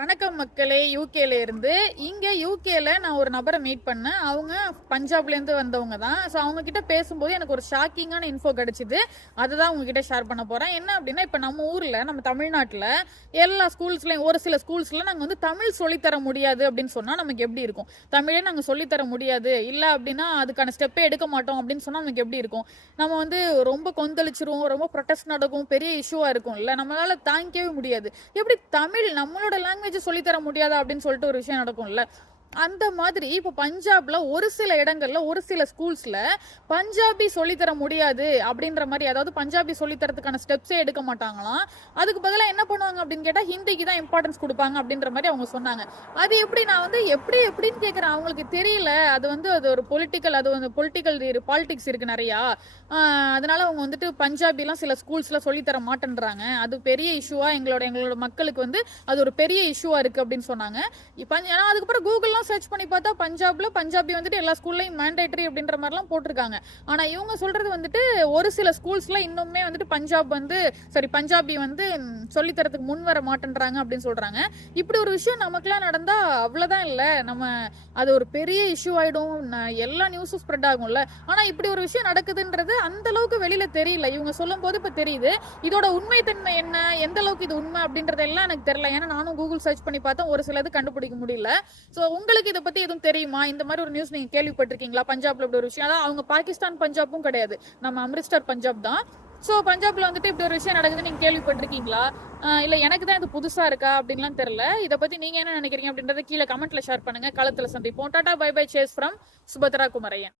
வணக்கம் மக்களே. யூகேல இருந்து இங்க யூகேல நான் ஒரு நபரை மீட் பண்ணேன். அவங்க பஞ்சாப்ல இருந்து வந்தவங்க தான். ஸோ அவங்க கிட்ட பேசும்போது எனக்கு ஒரு ஷாக்கிங்கான இன்ஃபோ கிடைச்சிது. அதுதான் உங்ககிட்ட ஷேர் பண்ண போறேன். என்ன அப்படின்னா, இப்ப நம்ம ஊர்ல நம்ம தமிழ்நாட்டுல எல்லா ஸ்கூல்ஸ்லயும் ஒரு சில ஸ்கூல்ஸ்ல நாங்க வந்து தமிழ் சொல்லித்தர முடியாது அப்படின்னு சொன்னா நமக்கு எப்படி இருக்கும்? தமிழே நாங்க சொல்லித்தர முடியாது, இல்ல அப்படின்னா அதுக்கான ஸ்டெப்பே எடுக்க மாட்டோம் அப்படின்னு சொன்னா நமக்கு எப்படி இருக்கும்? நம்ம வந்து ரொம்ப கொந்தளிச்சிருவோம், ரொம்ப ப்ரொடெஸ்ட் நடக்கும், பெரிய இஷ்யூவா இருக்கும் இல்ல, நம்மளால தாங்கிக்கவே முடியாது. எப்படி தமிழ் நம்மளோட லாங்குவேஜ் சொல்லித்தர முடியாதா அப்படின்னு சொல்லிட்டு ஒரு விஷயம் நடக்கும்ல. அந்த மாதிரி இப்ப பஞ்சாப்ல ஒரு சில இடங்கள்ல ஒரு சில ஸ்கூல்ஸ்ல பஞ்சாபி சொல்லித்தர முடியாது அப்படின்ற மாதிரி, அதாவது பஞ்சாபி சொல்லித்தரதுக்கான ஸ்டெப்ஸே எடுக்க மாட்டாங்களாம். அதுக்கு பதிலாக என்ன பண்ணுவாங்க அப்படின்னு கேட்டா ஹிந்திக்கு தான் இம்பார்ட்டன்ஸ் கொடுப்பாங்க அப்படின்ற மாதிரி அவங்க சொன்னாங்க. அது எப்படி, நான் வந்து எப்படின்னு கேட்கறேன். அவங்களுக்கு தெரியல. அது வந்து அது ஒரு பொலிட்டிக்கல், அது வந்து பொலிட்டிக்கல் பாலிடிக்ஸ் இருக்கு நிறையா. அதனால அவங்க வந்துட்டு பஞ்சாபிலாம் சில ஸ்கூல்ஸ்ல சொல்லித்தர மாட்டேன்றாங்க. அது பெரிய இஷ்யூவா எங்களோட மக்களுக்கு வந்து அது ஒரு பெரிய இஷ்யூவா இருக்கு அப்படின்னு சொன்னாங்க. அதுக்கப்புறம் கூகுள்லாம் சர்ச் பண்ணி பார்த்தா பஞ்சாபி வந்துட்டு எல்லா ஸ்கூல்லையும் மேண்டேட்டரி அப்படின்ற மாதிரிலாம் போட்டிருக்காங்க. ஆனா இவங்க சொல்றது வந்துட்டு ஒரு சில ஸ்கூல்ஸ்ல இன்னுமே வந்துட்டு பஞ்சாபி வந்து சொல்லித்தரத்துக்கு முன் வர மாட்டேன்றாங்க அப்படின்னு சொல்றாங்க. இப்படி ஒரு விஷயம் நமக்குலாம் நடந்தா அவ்வளவுதான் இல்ல, நம்ம அது ஒரு பெரிய இஷ்யூ ஆயிடும், எல்லா நியூஸும் ஸ்ப்ரெட் ஆகும்ல. ஆனா இப்படி ஒரு விஷயம் நடக்குதுன்றது அந்த அளவுக்கு வெளியில தெரியல. இவங்க சொல்லும் போது இப்ப தெரியுது. இதோட உண்மை தன்மை என்ன, எந்த அளவுக்கு இது உண்மை அப்படின்றது எல்லாம் எனக்கு தெரியல. ஏன்னா நானும் கூகுள் சர்ச் பண்ணி பார்த்தேன், ஒரு சிலது கண்டுபிடிக்க முடியல. சோ உங்களுக்கு இதை பத்தி எதுவும் தெரியுமா? இந்த மாதிரி ஒரு நியூஸ் நீங்க கேள்விப்பட்டிருக்கீங்களா? பஞ்சாப்ல இப்படி ஒரு விஷயம், அதான் அவங்க பாகிஸ்தான் பஞ்சாப்பும் கிடையாது, நம்ம அம்ரிஸ்டர் பஞ்சாப் தான். சோ பஞ்சாப்ல வந்துட்டு இப்படி ஒரு விஷயம் நடக்குது, நீங்க கேள்விப்பட்டிருக்கீங்களா? இல்ல எனக்கு தான் இது புதுசா இருக்கா அப்படின்லாம் தெரியல. இதை பத்தி நீங்க என்ன நினைக்கிறீங்க அப்படின்றத கீழே கமெண்ட்ல ஷேர் பண்ணுங்க. களத்துல சந்திப்போம். Tata bye bye. சேஸ் ஃப்ரம் சுபத்ரா குமரையன்.